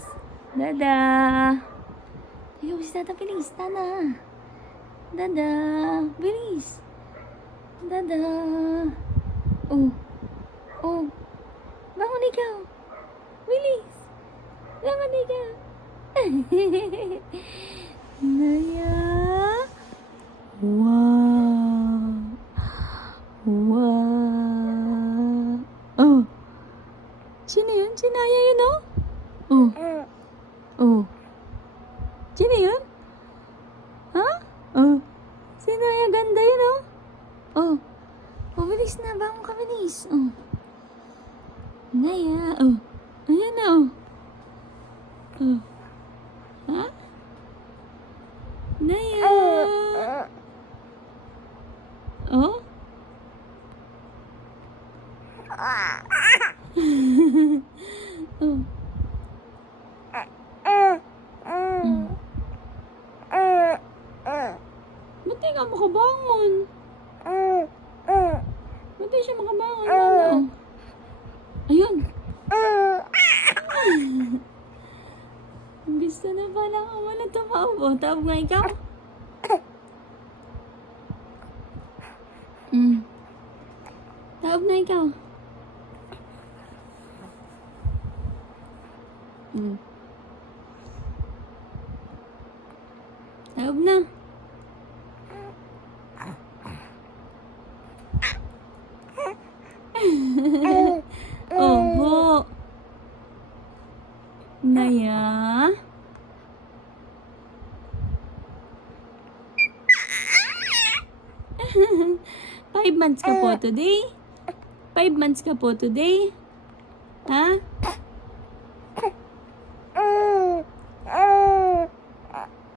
bilis. Dada. Ayaw, si Dada, bilis. Dada. Dada. Bilis. Dada. Oh. Oh. Bangon ikaw. Bilis. Bangon ikaw. Naya. Wow. Wow. Oh. Sino yun? Si Naya yun, oh? Oh. Oh. Sino yun? Ha? Oh. Si Naya, ganda yun, oh? Oh. Oh, bilis na. Bangon ka, bilis. Oh. Naya. Oh. Ayan na, oh. Oh. Ha? Naya. Oh? Oh. Ba't di ka makabangon? Ba't di siya makabangon? Ano? Ayun. Gusto na pala ka wala tumaubo. Taob nga ikaw. Taob na ikaw. Taob na. Opo. Naya. Five months ka po today? 5 months ka po today? Ha?